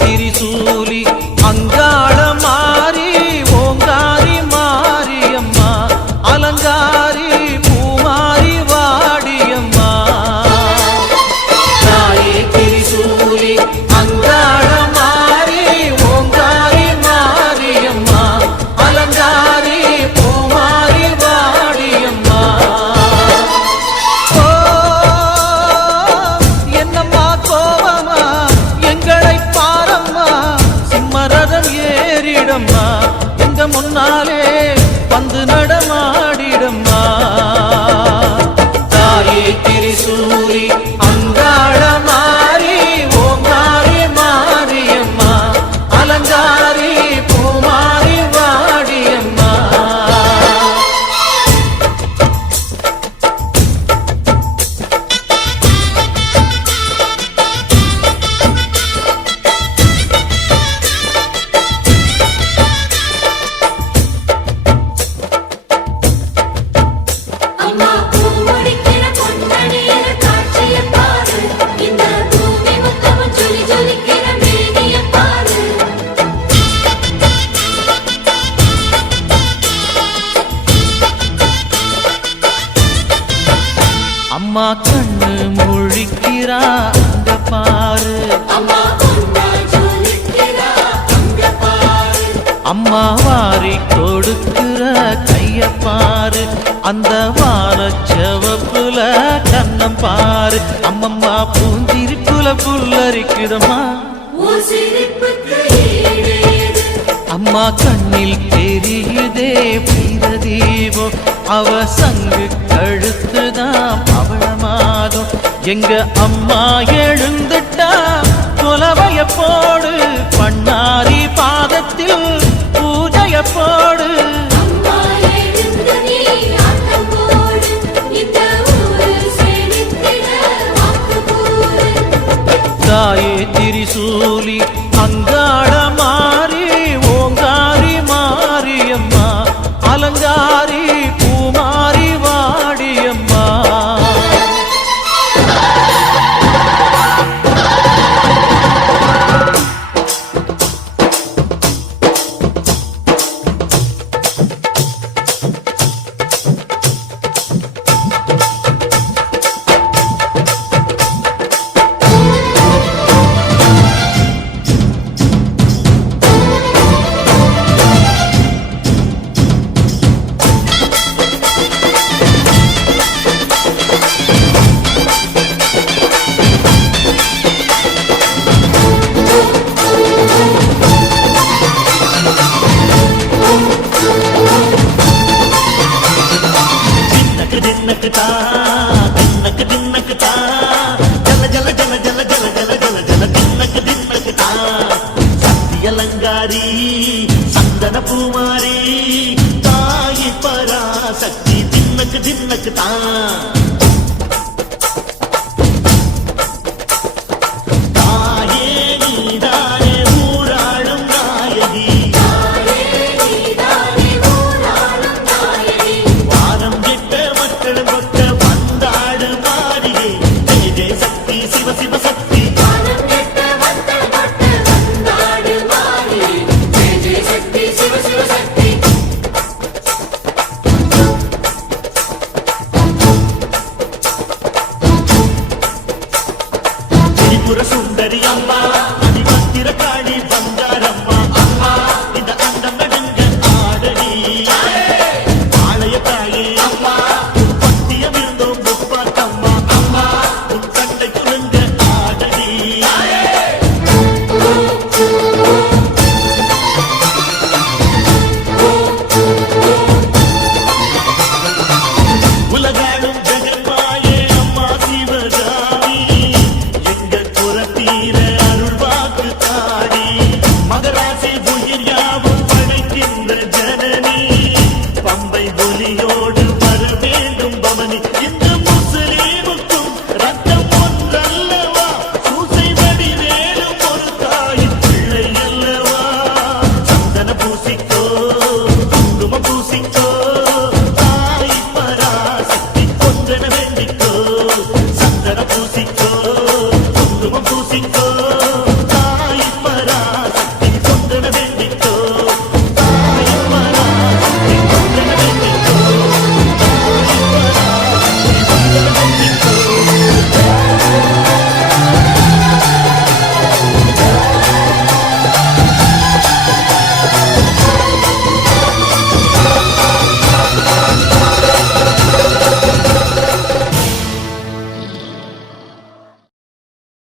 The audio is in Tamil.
திரிசூலி அங்காள மாறி ஓங்காரி மாரியம்மா அலங்காரி பூமாரி வாடியம்மா தாயே திரிசூலி அங்காள மாறி ஓங்காரி மாரியம்மா அலங்காரி பூமாரி வாடியம்மா ஓ என்னம்மா கோவமா எங்களை பாரம்மா சிம்மரதம் ஏறிடம்மா எங்க முன்னாலே வந்து நடமாடிடம்மா தாயே திரிசூலி அங்காள மாறி ஓங்காரி மாரியம்மா அலங்காரி பூமாரி வாடியம்மா அம்மா பூமுடிக்கிற பொன்னணியில காட்சிய பாரு இந்த பூமி முத்தமும் ஜொலி ஜொலிக்கிற மேனிய பாரு அம்மா கண்ணு முழிக்கிறா அங்க பாரு அம்மா பொன்னா ஜொலிக்கிறா அங்க பாரு அம்மா வாரி கொடுக்கிற கைய பாரு அந்த வானச்சவப்புல கண்ணம் பாரு அம்மம்மா பூந்திருப்புல புல்லரிக்குதம்மா உன் சிரிப்புக்கு ஈடு ஏது அம்மா கண்ணில் தெரியுதே பிரதீபம் அவ சங்கு கழுத்துதான் பவளமாதம் எங்க அம்மா எழுந்துட்டா குலவைய போடு பண்ணாரி பாதத்தில் பூஜைய போடு அம்மா எழுந்து நீ ஆட்டம் போடு இந்த ஊரு செழித்திட வாக்கு போடு தாயே திரிசூலி அங்காள மாறி ஓங்காரி மாரியம்மா அலங்காரி பூமாரி வாடியம்மா அலங்காரி சந்தன பூமாரி தாயி பராசக்தி தின்னக்கு தின்னக்கு தான் தாயே நீதானே ஊராளும் நாயகி வாரம் கெட்ட மக்கள் கொட்ட வந்தாடு மாறியே ஜெய ஜெய சக்தி சிவ சிவ சக்தி சிவ சிவ சக்தி திரிபுர சுந்தரி அம்மா அதிபத்திர காளி பங்காரம்மா அம்மா இந்த அண்டம் நடுங்க ஆடடி ஆலய தாயே அம்மா உன் பத்தியம் இருந்தோம் முப்பாத்தம்மா அம்மா உன் கட்டை குலுங்க ஆடடி உலகாடும் ஜெகன்மாயே அம்மா சிவகாமி எங்க குரத்தீர அருள் வாக்கு தாடி மகராசி உயிர் யாவும் படைக்கின்ற ஜனனி பம்பை ஒலியோடு வர வேண்டும் பவனி இந்த முஸ்லீமுக்கும் ரத்தம் ஒன்றல்லவா சூசை வடிவேலும் ஒரு தாயின் பிள்ளை அல்லவா சந்தன பூசிக்கோ குங்குமம் பூசிக்கோ தாய் பராசக்தி கொன்றன வேண்டிக்கோ சந்தன பூசிக்கோ குங்குமம் பூசிக்கோ